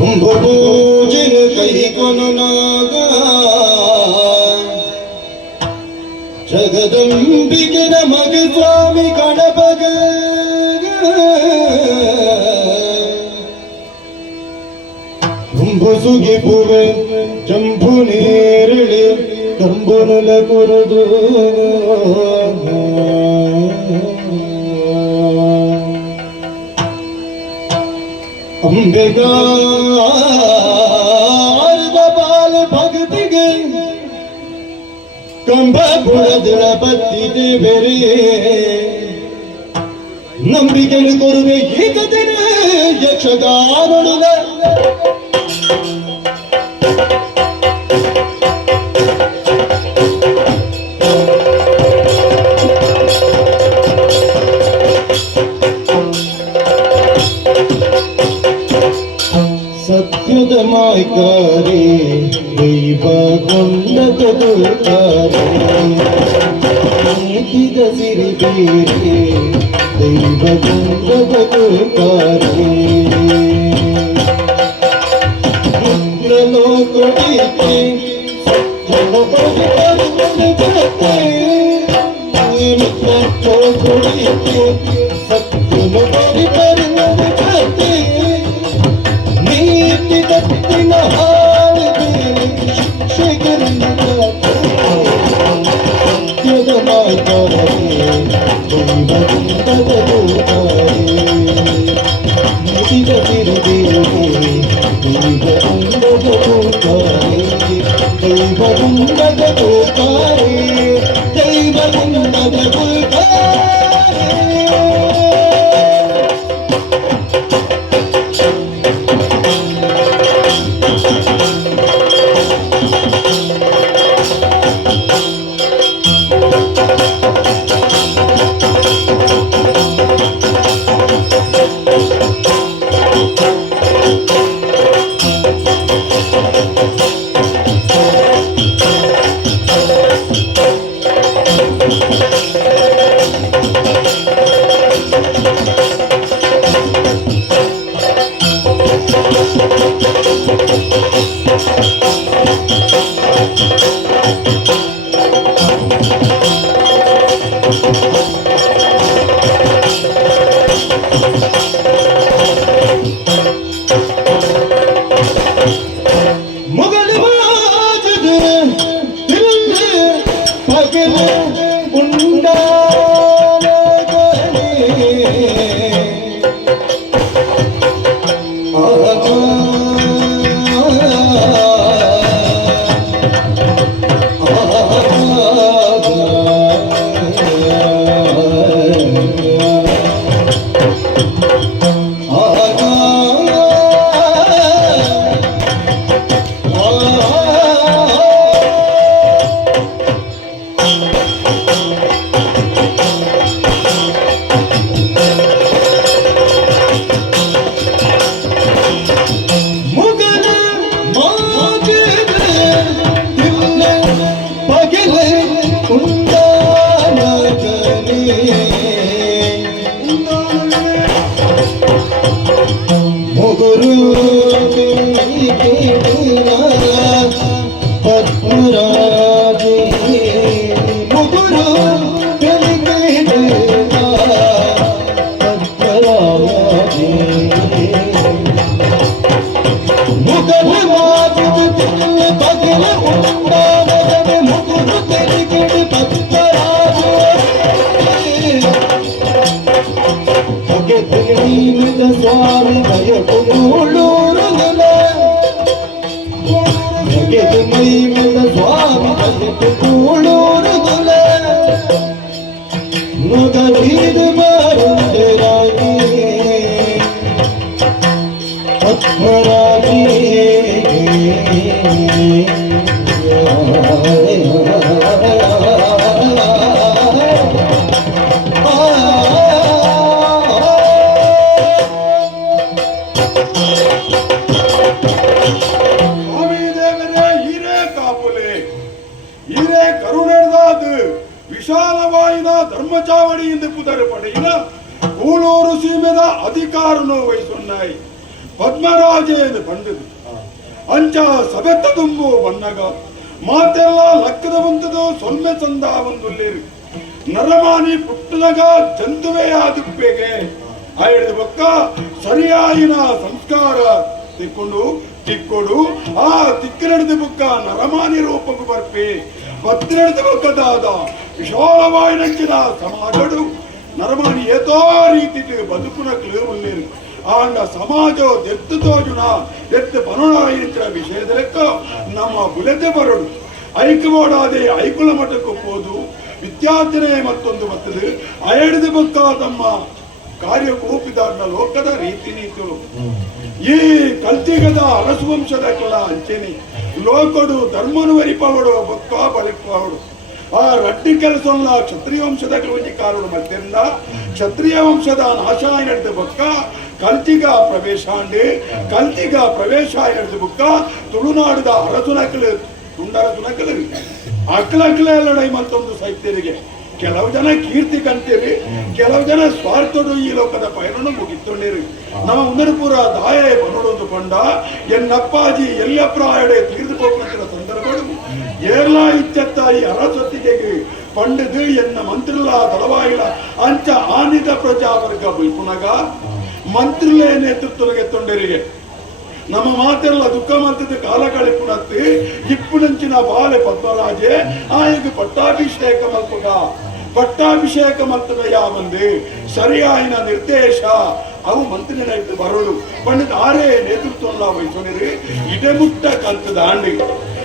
ಕುಂಭಪೂಜನ ಕೈಕೊನನಾಗ ಜಗದಂಬಿಕೆ ನಮಗ ಸ್ವಾಮಿ ಗಣಪಗ ಕುಂಭಸುಗಿ ಪುರ ಜಂಬು ನೇರಳೆ ಕಂಬುನಲ ಅಂಬೆಗಾರದ ಬಾಲ ಭಕ್ತಿಗೆ ಕಂಬ ಬುಡದಳ ಬತ್ತಿದೆ ಬೆರೆ. ನಂಬಿಕೆ ಕೊರುವೆ ಏಕದಿನ ಯಕ್ಷಗಾನೊಳಿನ ಸತ್ಯದ गिरिगिरे दैव गङ्गोकारे मुद्रलोकटिके सत्यमपरिपरिणते नीतिदत्तिनः பாக்கியம் உண்டா Oh. Oh, oh, oh. అధికారును వహిస్తున్నాయి ಪದ್ಮರಾಜೇನ పండుగ ಅಂಚ ಸಬೆತ್ತ ತುಂಬು ಬಣ್ಣಗ. ಮಾತೆಲ್ಲ ಲಕ್ಕದ ಬಂದದು ಸೊಲ್ಮೆ ಚಂದ ಒಂದು ನರಮಾನಿ ಪುಟ್ಟನಗ ಜಂದುವೆ ಆದಿಪ್ಪೆಗೆ. ಆ ಹೇಳಿದ ಬೊಕ್ಕ ಸರಿಯಾಯಿನ ಸಂಸ್ಕಾರ ತಿಕ್ಕೊಂಡು, ತಿಕ್ಕೊಡು. ಆ ತಿಕ್ಕಿನಡಿದ ಬುಕ್ಕ ನರಮಾನಿ ರೂಪಕ್ಕೆ ಬರ್ಪಿ. ಭದ್ರಡಿದ ಬುಕ್ಕದಾದ ವಿಶಾಲವಾಯಿನಕ್ಕಿನ ಸಮಾಜಡು ನರಮಾನಿ ಏತೋ ರೀತಿ ಬದುಕುನ ಕ್ಲೇವುಲ್ಲೇರು ಆಂಡ ಸಮಾಜ ಎತ್ತು ತೋಜುನ, ಎತ್ತು ಪನುನಾಯಿನ ವಿಷಯದಲೆಕ್ಕ ನಮ್ಮ ಬುಲೆತೆ ಬರಡು ಐಕ್ಯವಾಡಾದೆ ಐಕುಲ ಮಠಕ್ಕೆ ಹೋದು ಮತ್ತೊಂದು ಬರ್ತದೆ ಅಯಡಿದ ಬುಕ್ಕ ತಮ್ಮ ಕಾರ್ಯ ಕೂಪಿದಾರ್ನ ಲೋಕದ ರೀತಿ ನೀತಿಗಳು ಈ ಕಲ್ತಿಗದ ಅರಸು ವಂಶದ ಕೆಲ ಅಂಚೆನಿ, ಲೋಕಡು ಧರ್ಮನು ವರಿಪವಡು, ಬಕ್ಕ ಬಳಿಪವಡು ಆ ರಡ್ಡಿ ಕೆಲಸವನ್ನ ಕ್ಷತ್ರಿಯ ವಂಶದ ಕೆಲವೊಂದು ಕಾರಣ ಮಧ್ಯದಿಂದ ಕ್ಷತ್ರಿಯ ವಂಶದ ನಾಶ ನಡೆದ ಬೊಕ್ಕ, ಕಲ್ತಿಗ ಪ್ರವೇಶ ಅಂಡಿ ಕಲ್ತಿಗ ಪ್ರವೇಶ ನಡೆದ ಬುಕ್ಕ ತುಳುನಾಡಿದ ಅರಸುನಕಲು ತುಂಡರಸುನಕಲು ಅಕ್ಲಕ್ಲೆ ಲಡೈ ಮತ್ತೊಂದು ಸಾಹಿತ್ಯರಿಗೆ. ಕೆಲವು ಜನ ಕೀರ್ತಿ ಕಂತೀರಿ, ಕೆಲವು ಜನ ಸ್ವಾರ್ಥಡು ಈ ಲೋಕದ ಪಯಣನು ಮುಗಿತ್ತೊಂಡಿರಿ. ನಮ್ಮ ಉಂದರಪುರ ದಾಯ ಬನೋಡೊಂದು ಕೊಂಡ, ಎನ್ನಪ್ಪಾಜಿ ಎಲ್ಲಪ್ರಾಯಡೆ ತೀರ್ದುಕೋಪಂತಿನ ಸಂದರ್ಭಗಳು. ಇಚ್ಚತ್ತ ಈ ಅರಸೊತ್ತಿಗೆ ಪಂಡಿದು ಎನ್ನ ಮಂತ್ರಿಲ ದಳವಾಯಿಲ ಅಂಚ ಆನಿದ ಪ್ರಜಾವರ್ಗ ಬುಲ್ಪುನಗ ಮಂತ್ರಿಲೇ ನೇತೃತ್ವಕ್ಕೆ ತೊಂಡರಿಗೆ. ನಮ್ಮ ಮಾತೆಲ್ಲ ದುಃಖ ಮಂತ್ರದ ಕಾಲ ಕಳಿಪುನತ್ತಿ ಇಪ್ಪುನಂಚಿನ ಬಾಲೆ ಪದ್ಮರಾಜೆ ಆಯ್ಗೆ ಪಟ್ಟಾಭಿಷೇಕ ಮಲ್ಪಗ. ಪಟ್ಟಾಭಿಷೇಕ ಮಲ್ಪಗ ಯಾವಂದು ಸರಿಯಾಯಿನ ನಿರ್ದೇಶ. ಅವು ಮಂತ್ರಿ ನೈತು ಬರೋಡು ಪಂಡಿತ ಆರೇ ನೇತೃತ್ವ ವಹಿಸೋನಿರಿ ಇಡೆಮುಟ್ಟ ಮುಟ್ಟ ದಾಂಡಿ ಇನಿ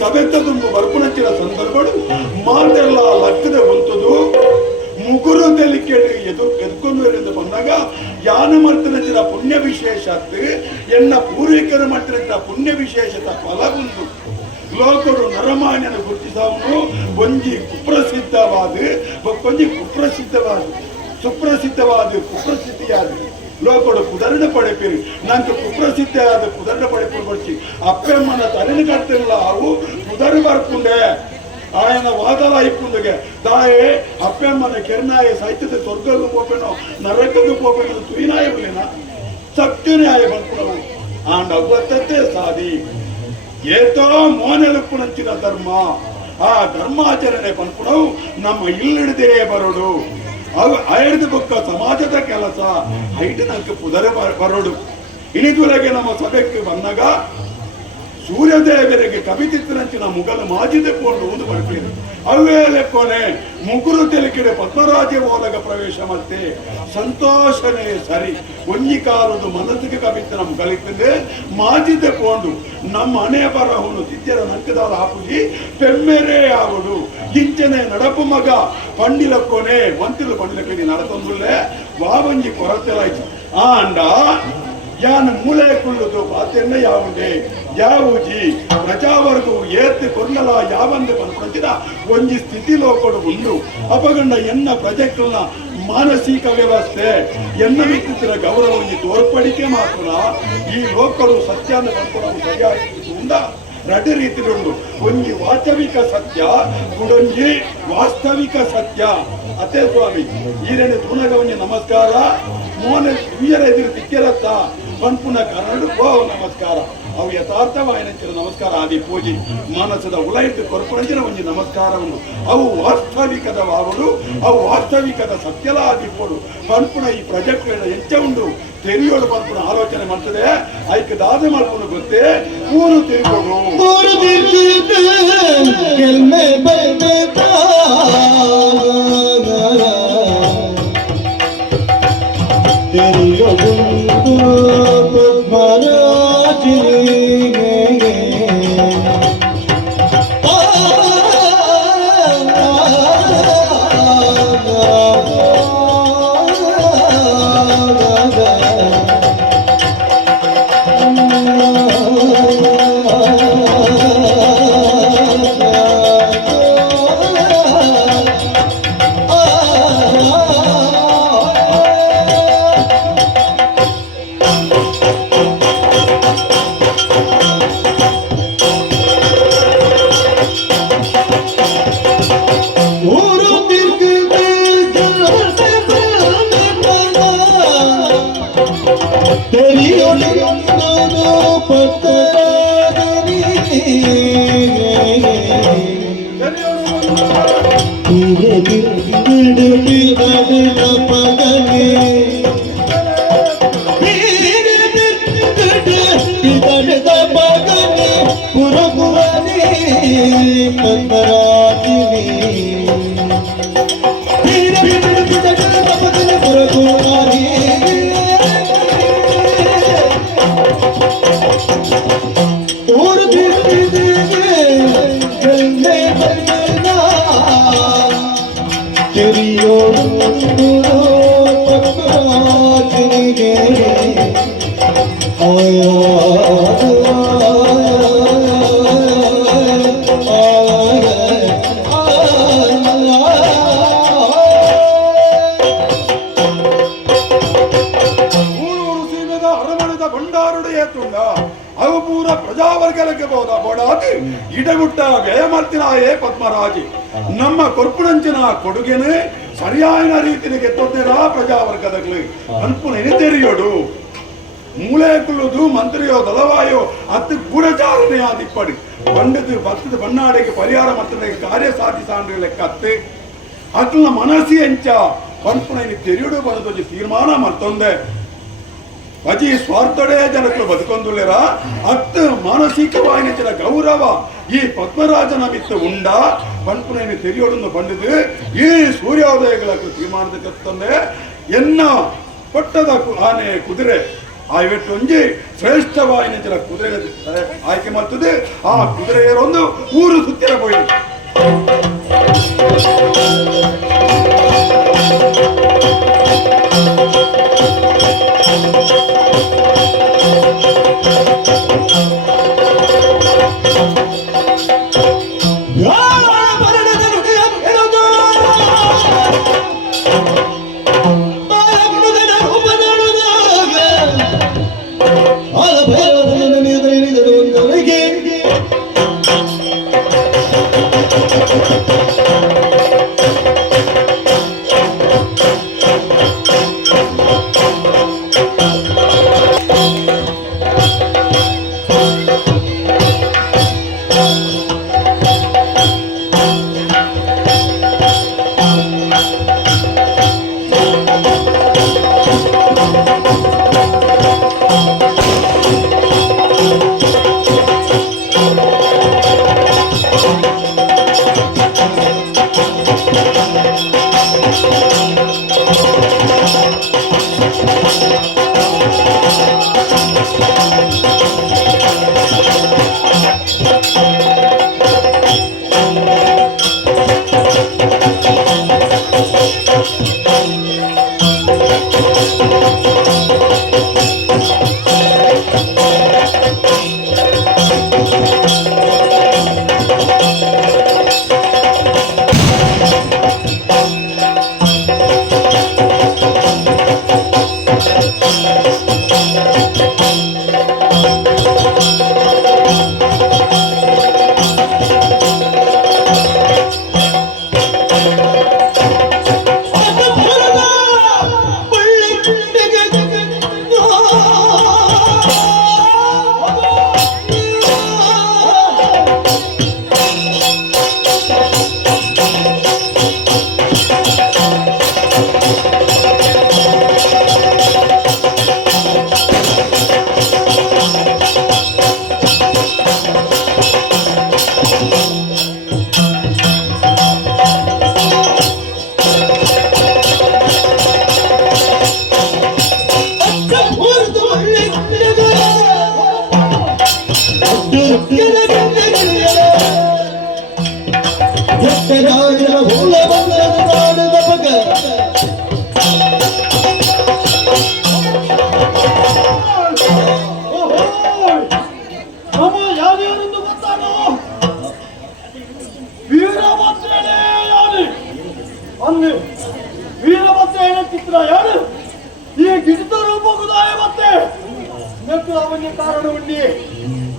ಸಭೆತ್ತ ತುಂಬ ಬರ್ಪುನಂಚಿನ ಸಂದರ್ಭಗಳು ಮಾತೆಲ್ಲ ಲಕ್ಕದೆ ಬಂತದು ಮುಗುರು ಕೇಳಿ ಎದುರು ಎದ್ಕೊಂಡು ಬಂದಾಗ ಯಾನ ಮರ್ತನಂಚಿನ ಪುಣ್ಯ ವಿಶೇಷ ಎನ್ನ ಪೂರ್ವಿಕರು ಮಟ್ಟಿನ ಪುಣ್ಯ ವಿಶೇಷದ ಫಲ ಬಂದು ಲೋಕರು ನರಮಾನ್ಯನ ಗುರುತಿಸವನು. ಒಂಜಿ ಕುಪ್ರಸಿದ್ಧವಾದ ಒಂಜಿ ಕುಪ್ರಸಿದ್ಧವಾದ ಸುಪ್ರಸಿದ್ಧವಾದ ಕುಪ್ರಸಿದ್ಧಿಯಾದ ಲೋಕಡು ಪುದರ್ಣ ಪಡೆಪಿರಿ ನಂಗೆ ಕುಪ್ರಸಿದ್ಧೆಯಾದ ಪುದರ್ಣ ಪಡೆಪು ಬಡ್ಚಿ ಅಪ್ಪಮ್ಮನ ತರಣಿ ಕಟ್ಟಿಲ್ಲ ಅವು? ಪುದರ್ ಬರ್ಕೊಂಡೆ. ఆయన వాదాలు అయిపోందుగా దాయే అప్పే మన కిరణాయ సైత్యత స్వర్గకు పోపెను నరకకు పోపెను తుయినాయములేనా సత్యన్యాయ బతుకుడు ఆ నవ్వతే సాది ఏతో మోనెలుపు నంచిన ధర్మ ಆ ಧರ್ಮಾಚರಣೆ ಪನ್ಪುಣವು ನಮ್ಮ ಇಲ್ಲಡದೇ ಬರೋಡು ಭಕ್ತ ಬುಕ್ಕ ಸಮಾಜದ ಕೆಲಸ. ಹೈಟ್ ನಕ್ಕೆ ಪುದರೆ ಬರೋಡು ಇಳಿದುವರೆಗೆ ನಮ್ಮ ಸಭೆಗೆ ಬಂದಾಗ ಸೂರ್ಯದೇವರಿಗೆ ಕವಿತಿತ್ತಿನಂಚಿನ ಮುಗಲು ಮಾಜಿದೆ ಕೊಂಡು ಒಂದು ಬರ್ಪೀರು ಅವೇ ಕೊನೆ. ಮುಗುರು ತೆಲುಕಿಡೆ ಪದ್ಮರಾಜ ಮೂಲಕ ಪ್ರವೇಶ ಮತ್ತೆ ಸಂತೋಷನೇ ಸರಿ. ಒಂಜಿ ಕಾಲದ ಮನಸ್ಸಿಗೆ ಕವಿತೆ ನಮ್ ಕಲಿತಂದೆ ಮಾಜಿದ್ದೆ ಕೊಂಡು ನಮ್ಮ ಹಣೆ ಬರಹುನು ಸಿದ್ಧರ ನಂಕದಾಲ ಹಾಪುಜಿ ಪೆಮ್ಮೆರೇ ಆಗುಡು ಇಂಚನೆ ನಡಪು ಮಗ ಪಂಡಿಲಕ್ಕೋನೆ ಮಂತಿಲು ಪಂಡಿಲಕ್ಕಡಿ ನಡತಂದುಳ್ಳೆ ವಾವಂಜಿ ಆ ಆಂಡ ಯಾನ ಮೂಲೆ ಕೊಳ್ಳುದು ಪಾತೆನ್ನ ಯಾವುಂಡೆ ಯಾವುಜಿ ಪ್ರಜಾವರ್ಗವು ಏತ್ ಕೊರ್ನಲ ಯಾವಂದೆ ಪನ್ಪಂಚಿದ ಒಂಜಿ ಸ್ಥಿತಿ ಲೋಕಡು ಉಂಡು. ಅಪಗಂಡ ಎನ್ನ ಪ್ರಜೆಗಳನ್ನ ಮಾನಸಿಕ ವ್ಯವಸ್ಥೆ, ಎನ್ನ ವ್ಯಕ್ತಿಗಳ ಗೌರವ ಈ ತೋರ್ಪಡಿಕೆ ಮಾತ್ರ. ಈ ಲೋಕಡು ಸತ್ಯಾನ ಪನ್ಪುಣವು ಸರಿಯಾಗಿ ಉಂಡ. ರೀತಿ ರೀತಿಲುಂಡು ಒಂಜಿ ವಾಚವಿಕ ಸತ್ಯ ಕುಡೊಂಜಿ ವಾಸ್ತವಿಕ ಸತ್ಯ. ಅತೇ ಸ್ವಾಮಿ ಈರನೆ ತುಣಗ ನಮಸ್ಕಾರ. ಮೋನ ಉಯ್ಯರ ಎದುರು ತಿಕ್ಕೆರತ್ತ ಪನ್ಪುನ ಕರಡು ಪೋ ನಮಸ್ಕಾರ. ಅವು ಯಥಾರ್ಥವಾಯಿನಂಚಿನ ನಮಸ್ಕಾರ ಆದಿ ಪೂಜೆ. ಮಾನಸದ ಉಲಯತ್ತು ಕೊರ್ಪಣಂಚಿನ ಒಂಜಿ ನಮಸ್ಕಾರವನ್ನು. ಅವು ವಾಸ್ತವಿಕದ ವಾವಡು ಅವು ವಾಸ್ತವಿಕದ ಸತ್ಯಲ ಆದಿಪ್ಪಡು ಪನ್ಪುನ ಈ ಪ್ರಾಜೆಕ್ಟ್ ಹೆಚ್ಚ ಉಂಡು? ತೆರಿಯೋಡು ಪನ್ಪುನ ಆಲೋಚನೆ ಮಾಡ್ತದೆ. ಐಕ್ ದಾದ ಮಾಡ್ಕೊಂಡು ಗೊತ್ತೇ? ಊರು ತಿರುಗೋಡು ಪಗಲೇ ಇದರದ ಮಗನೇ ಪುರಗುವನೇ ಪಂದರಾಗಿನಿ ಪ್ರಜಾವರ್ಗಲಕ್ಕೆ ಬಹುದ ಬೋಡಾತಿ ಇಡಗುಟ್ಟ ವ್ಯಯಮರ್ತಿನಾಯೇ ಪದ್ಮರಾಜಿ. ನಮ್ಮ ಕೊರ್ಪುಣಂಚಿನ ಕೊಡುಗೆನೆ ಸರಿಯಾಯಿನ ರೀತಿని ಗೆತ್ತೊತ್ತೇರ ಪ್ರಜಾವರ್ಗದಲ್ಲಿ ಅನ್ಪುನ ತೆರೆಯೋಡು? ಮೂಳೆ ಕುಳ್ಳುದು ಮಂತ್ರಿಯೋ ದಲವಾಯೋ ಅತ್ತು ಗೂಢಚಾರಣೆಯ ದಿಪ್ಪಡಿ ಬಂಡದ ಭತ್ತದ ಬಣ್ಣಾಡಿಗೆ ಪರಿಹಾರ ಮತ್ತು ಕಾರ್ಯ ಸಾಧಿಸಾಂಡ್ರೆ ಲೆಕ್ಕತ್ತೆ ಅಟ್ಲ ಮನಸ್ಸಿ ಎಂಚ ಪಂಪುನ ತೆರೆಯೋಡು ಬಂದೊಂದು ತೀರ್ಮಾನ ಮತ್ತೊಂದೆ. ಅತಿ ಸ್ವಾರ್ಥಡೇ ಜನಕ್ಕೆ ಬದುಕೊಂದುಳ್ಳಿರ? ಅತ್ತ ಮಾನಸಿಕವಾಗಿ ಜನ ಗೌರವ ಈ ಪದ್ಮರಾಜನ ಮಿತ್ತ ಉಂಡ. ಪಂಪುನೇನು ತೆರೆಯೋಡನ್ನು ಬಂದಿದ್ದು ಈ ಸೂರ್ಯೋದಯಗಳ ತೀರ್ಮಾನದ ಕತ್ತಂದೆ ಎನ್ನ ಪಟ್ಟದ ಆನೆ ಕುದುರೆ. ಆಯ್ವೆಟ್ಟೊಂಜಿ ಶ್ರೇಷ್ಠವಾಯಿನ ಜನ ಕುದುರೆ ಆಯ್ಕೆ ಮಾಡ್ತದೆ. ಆ ಕುದುರೆಯರೊಂದು ಊರು ಸುತ್ತಿರ ಹೋಯಿತು ನಮ್ಮ ಅಲ್ಲಿ ವೀರಭದ್ರೇನ ಚಿತ್ರ ಯಾರು ಈ ಗಿಡಿತ ರೂಪಗುದಾಯ ಮತ್ತೆ ನೆಪ್ಪಲಾವಣ್ಯ ಕಾರಣವನ್ನಿ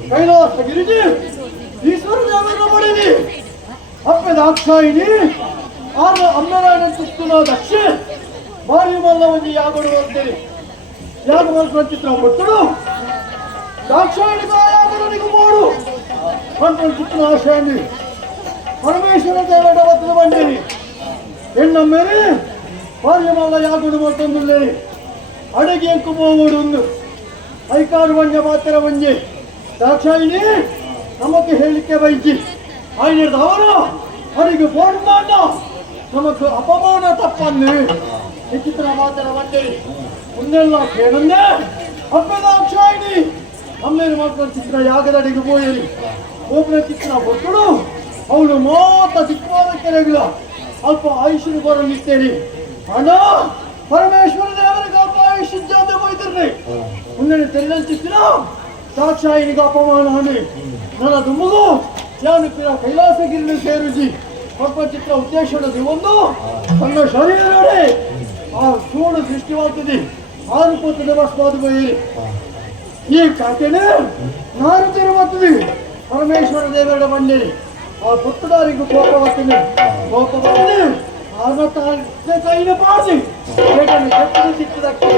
ಕೈಲಾಸ ಗಿರಿಜಿ ಈಶ್ವರ ದೇವರ ಬಡಿದಿ ಅಪ್ಪೆ ದಾಕ್ಷಾಯಿನಿ ಆಗ ಅಮ್ಮರಾಯಣ ಸುತ್ತುನ ದಕ್ಷೆ ಮಾರಿ ಮಲ್ಲವನ್ನಿ ಯಾಗಡು ಅಂತೇಳಿ ಯಾಗ ಮಾಡಿಸುವ ಚಿತ್ರ ಮುಟ್ಟಡು ದಾಕ್ಷಾಯಿಣಿ ಕಾಯಾಗರನಿಗೂ ಮಾಡು ಅಂತ ಚಿತ್ರ ಆಶಯಾన్ని ಪರಮೇಶ್ವರ ದೇವರ ಬಂದಿರಿ ಹೆಣ್ಣೊಮ್ಮೆ ಮೇರೆ ಮಾಲ ಯಾಗುಡು ಮತ್ತೊಂದಿಲ್ಲ ಅಡುಗೆ ಕುಮೋಗುಡೊಂದು ಐಕಾರು ಮಂಜ ಮಾತ್ರ ಮಂಜೆ ದಾಕ್ಷಾಯಿಣಿ ನಮಗೆ ಹೇಳಿಕೆ ಬೈಜಿ. ಆಯ್ನ ಅವರು, ಅವರಿಗೆ ಫೋನ್ ಮಾಡ. ನಮಗೆ ಅಪಮಾನ ತಪ್ಪಂದು ವಿಚಿತ್ರ ಮಾತ್ರ ಮಂಜೆ ಒಂದೆಲ್ಲ ಕೇಳಂದೆ ಅಪ್ಪ ದಾಕ್ಷಾಯಿಣಿ ಅಮ್ಮೆ ಮಾತ್ರ ಚಿತ್ರ ಯಾಗದ ಅಡಿಗೆ ಬೋಯಿರಿ ಒಬ್ಬನ ಚಿತ್ರ ಬಟ್ಟಳು ಅವಳು ಮಾತ ಚಿತ್ರವಾದ ಕೆರೆಗಳ ಅಲ್ಪ ಆಯುಷ್ಯನ ಕೋರಲಿದ್ದೇನೆ ಅಣ್ಣ, ಪರಮೇಶ್ವರ ದೇವರಿಗೆ ಅಲ್ಪ ಆಯುಷ್ ಅಂತ ಹೋಯ್ತಿರ್ಲಿ ಮುಂದೆ ತೆಲ್ಲಂತಿತ್ತಿನ ಸಾಕ್ಷಾಯಿನಿಗೆ ಅಪಮಾನ ಹಾನಿ. ನನ್ನ ದುಮ್ಮಗು ಜಾನಪಿನ ಕೈಲಾಸಗಿರಿನ ಸೇರಿಸಿ ಸ್ವಲ್ಪ ಚಿತ್ರ ಉದ್ದೇಶದಲ್ಲಿ ಒಂದು ನನ್ನ ಶರೀರವೇ ಆ ಸೂಡು ಸೃಷ್ಟಿವಾಗ್ತದೆ. ಆರು ಪುತ್ರ ಬಸ್ವಾದ ಬೈಲಿ ಈ ಕಾಕೆನೇ ನಾನು ತಿರುಗುತ್ತೀವಿ ಪರಮೇಶ್ವರ ದೇವರ ಬಂಡೇರಿ ಆ ಪುತ್ತದಾರಿಗೂ ಕೋಪ ಬರ್ತೀನಿ ಕೋಪ ಬಂದು ಆಗ ಕೈನ ಪಾಡಿ ಕೆಟ್ಟದ ಚಿತ್ತದಕ್ಕೆ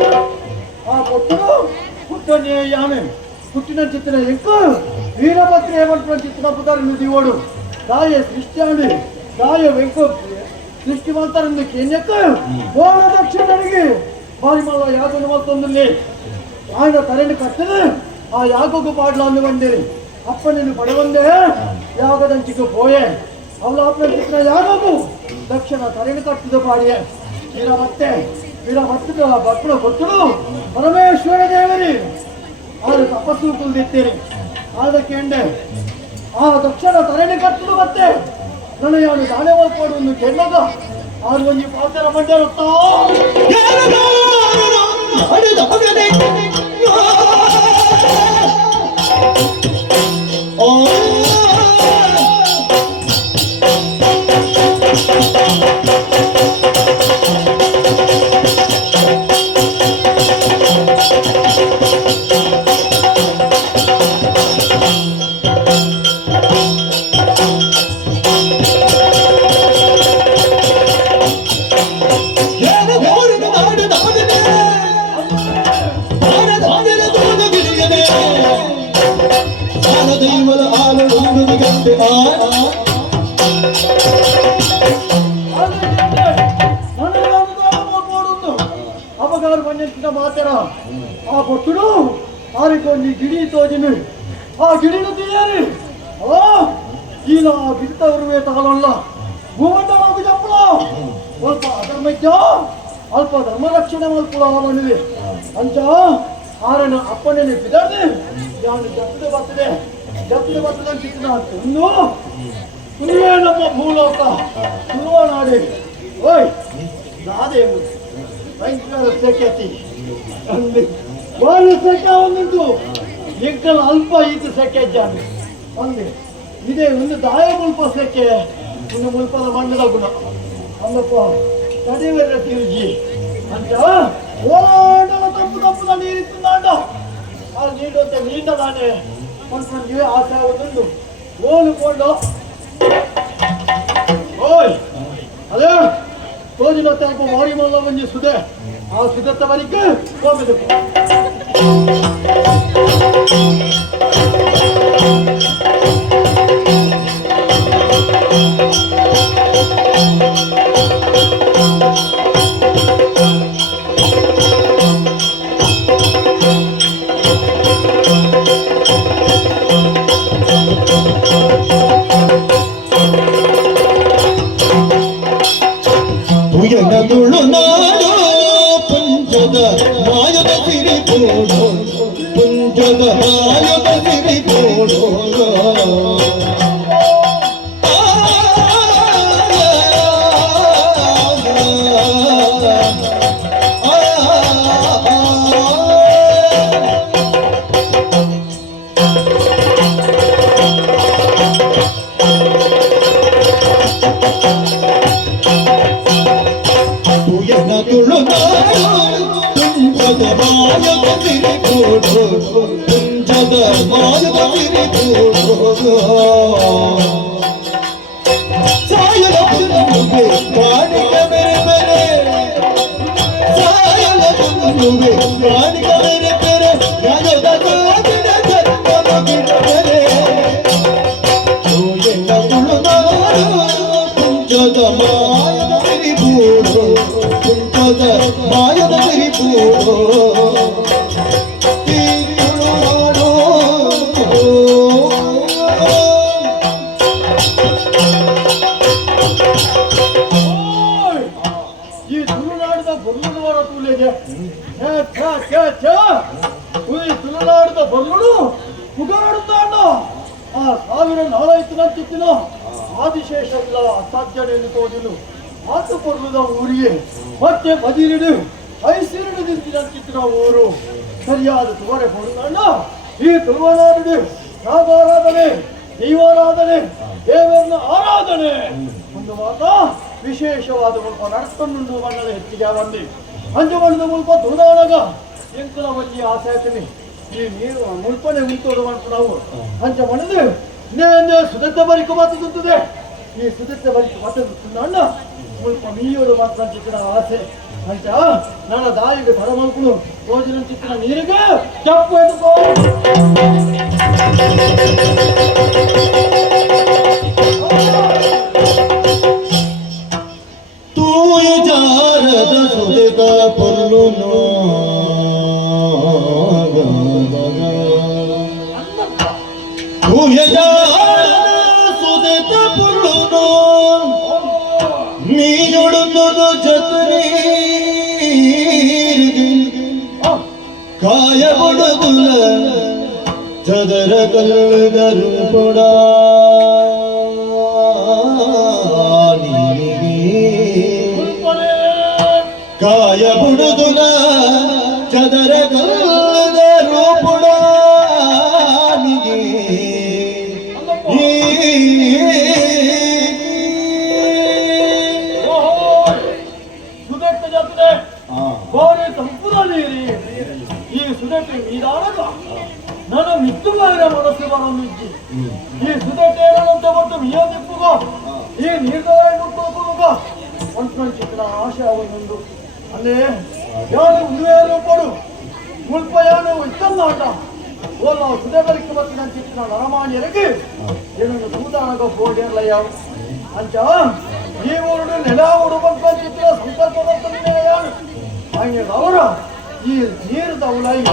ಆ ಪುತ್ತರು ಪುಟ್ಟನೇ ಯಾನೆ పుట్టిన చిత్ర ఎక్కువ వీరభద్ర ఏమంటున్న చిత్ర పుతారు దివోడు దాయ సృష్టి దాయ వెంక సృష్టివంతరందుకు ఎన్నెక్క బోల దక్షిణ అడిగి వారి మళ్ళా యాగను వస్తుంది ఆయన తరణి కట్టదు ఆ యాగకు పాటలు అందువండి ಅಪ್ಪನನ್ನು ಬಡವಂದೇ ಯಾವದಂಚಿಗೂ ಬೋಯೆ ಅವಳ ಅಪ್ಪನ ಚಿತ್ರ ಯಾರಾಗೂ ದಕ್ಷಿಣ ತಲೆಯನ್ನು ಕಟ್ಟಿದ ಪಾಡಿಯೇ ವೀರ ಮತ್ತೆ ವೀರ ಮತ್ತಿದ ಬಕ್ಕಳು ಗೊತ್ತಳು ಪರಮೇಶ್ವರ ದೇವರಿ ಅವರು ತಪಸ್ಸು ಕುಲ್ದಿದ್ದೀರಿ ಅದಕ್ಕೆ ಎಂಡೆ ಆ ದಕ್ಷಿಣ ತಲೆಯನ್ನು ಕಟ್ಟಲು ಮತ್ತೆ ನನಗೆ ಅವನು ದಾನೆ ಹೋಗ್ಬೋದು ಒಂದು ಗೆಲ್ಲದ ಅವ್ರು ಒಂದು ಪಾತ್ರ ಮಾಡಿರುತ್ತಾ Thank you. Oh. భక్తుడు ఆరికొంది గిడి తోజిని ఆ గిడిని తీయాలి ఓ ఈయన ఆ గిడి తవరువే తగలల్ల భూమండలకు చెప్పలో ಸ್ವಲ್ಪ ಅಧರ್ಮಜ್ಞ ಅಲ್ಪ ಧರ್ಮರಕ್ಷಣೆ ಮಲ್ಪುಳವನಿದೆ ಅಂಚ ಆರನ ಅಪ್ಪನೇನೆ ಬಿಡದೆ ಯಾನು ಜಪ್ಪದೆ ಬರ್ತದೆ ಜಪ್ಪದೆ ಬರ್ತದೆ ಅಂತ ಇಟ್ಟಿನ ಅಂತ ಇನ್ನು ಕುರುವೇ ನಮ್ಮ ಭೂಲೋಕ ಕುರುವ ನಾಡಿ ಓಯ್ ನಾದೇ ಭಯಂಕರ ಸೆಕೆತಿ ಬಾಲು ಸೆಕೆ ಅವನಿದ್ದು ಎಕ್ಕಲ ಅಲ್ಪ ಇದು ಸೆಕೆ ಜಾನೆ ಅಂದೆ ಇದೇ, ಒಂದು ದಾಯ ಮುಲ್ಪ ಸೆಕೆ. ಒಂದು ಮುಲ್ಪದ ಮಣ್ಣದ ಗುಣ. ಅಂದಪ್ಪ ಕಡಿವೆರ ತಿರುಜಿ ಅಂತ ಓಡ ತಪ್ಪು ತಪ್ಪು ನೀರಿತ್ತು ನಾಂಡ. ಆ ನೀಡುವಂತೆ ನೀಂದ ನಾನೇ. ಅನ್ಕೊಂಡಿವೆ ಆಸೆ ಓಲು ಓಡಿಕೊಂಡು ಓಯ್! ಅದೇ ತೋಜಿನ ತನಕ ಮೌರಿ ಮಲ್ಲ ಬಂಜಿ ಸುದೆ ಆ ಸುದತ್ತ ಬರಿಕೆ ಹೋಗಬೇಕು. Thank you. ಗೋಡು ಪುಂಜದ ಮಾಯದ ಸಿರಿ ಗೋಡು ಸಾಯಲ ಪುಂಜೆ ಕಾಡಿಗೆ ಬೇರೆ ಬೇರೆ ಸಾಯಲ ಪುಂಜೆ ಚಿತ್ತಿನ ಆದಿಶೇಷವಿಲ್ಲ ಅಸಾಧ್ಯನೆ ಎನ್ನುವುದಿಲ್ಲ ಕೊಡುವುದ ಊರಿಗೆ. ಮತ್ತೆ ಬದಿರಿಡು ಐಸಿರಿಡು ನಿಂತಿನ ಚಿತ್ರ ಊರು. ಸರಿಯಾದ ತುವರೆ ಕೊಡುತ್ತಾಡ ಈ ತುಳುವನಾಡಿಡು, ರಾಮಾರಾಧನೆ, ದೈವಾರಾಧನೆ, ದೇವರನ್ನ ಆರಾಧನೆ. ಒಂದು ಮಾತ, ವಿಶೇಷವಾದ ಮುಲ್ಪ ನಡ್ಕೊಂಡು ಮಂಡಲ ಹೆಚ್ಚಿಗೆ ಬಂದಿ. ಅಂಜು ಬಣ್ಣದ ಮುಲ್ಪ ತುಳಿದಾಡಗ ಎಂಕಲ ಒಂಜಿ ಆಸೆ ಈ ನೀರು ಮುಲ್ಪನೆ ಉಂಟೋಡು ಮಾಡ್ತು ನಾವು ಅಂಚ ಮನದು ಇನ್ನೇ ಸುದತ್ತ ತುಂತದೆ? ಈ ಸುದತ್ತ ಬಾರಿ ಮಾತು ಅಣ್ಣ. ಮುಲ್ಪ ಮೀಯೋಡು ಮಾತ್ರ ಚಿಕ್ಕನ ಆಸೆ. ಅಂಚ ನನ್ನ ದಾಯಿಗೆ ಬರ ಮಲ್ಕೊಂಡು ಭೋಜನ ಚಿಕ್ಕನ ನೀರಿಗೆ ಚಪ್ಪು ಎದುಕೋ ಚದರ ಕಲ್ಲುಗರು ಕೊಡ ಕಾಯ ಬುಡಗುಲ ಚದರ ಕಲ್ಲುಗರು ಕೊಡ ಈ ನನ್ನ ಮಿತ್ತು ಬಾಯಿರ ಮನಸ್ಸು ಬರೋನಿಜ್ಜಿ ಈ ಸುದಟ್ಟಿ ಏನಂತ ಮತ್ತು ಮಿಯೋ ತಿಪ್ಪುಗ ಈ ನೀರ್ದಾಯ ಮುಟ್ಟೋಗುಗ ಒಂಟ್ನ ಚಿತ್ರ ಆಶೆ ಅವನೊಂದು ಅಲ್ಲೇ ಯಾರು ಉಳುವೇರು ಕೊಡು. ಮುಲ್ಪ ಯಾನು ಇತ್ತಲ್ಲ ಆಟ. ಓಲ ಸುದೇವರಿಗೆ ಬತ್ತಿನ ಚಿತ್ರ ನರಮಾಣಿಯರಿಗೆ ಏನನ್ನು ತೂದಾನಗ ಬೋರ್ಡಿಯಲ್ಲ ಅಂಚ ಈ ಊರು ನೆಲ ಉಡುಬಂತ ಚಿತ್ರ ಸಂಕಲ್ಪ ಯಾರು ಹಂಗೆ ಅವರ ಈ ನೀರು ತವಲಾಯಿ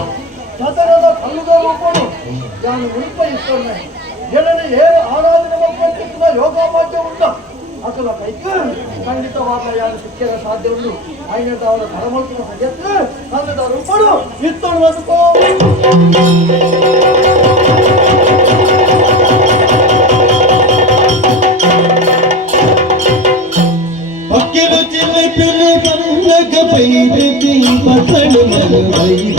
ಚದರದ ಕಲ್ಲುಗಳು ಕೊಡು. ನಾನು ಇಷ್ಟೊಂದು ಏನನ್ನು ಏನು ಆರಾಧನೆ ಮಕ್ಕಳ ಯೋಗ ಭಾಗ್ಯ ಉಂಟ. ಅಸಲ ಕೈಗೆ ಖಂಡಿತವಾದ ಯಾರು ಸಿಕ್ಕಿರ ಸಾಧ್ಯ ಉಂಟು. ಐನದ ಅವರ ಧರ್ಮಲ್ಪಿನ ಸಜೆತ್ತು ನಂದದ ರೂಪಡು. ಇತ್ತೊಂಡು ಬದುಕೋ ಪಕ್ಕಿಲು ಚಿಲ್ಲಿ ಪಿಲಿ ಬನ್ನಗ ಬೈದಿ ಪಸಳು ಮಲು ಬೈದಿ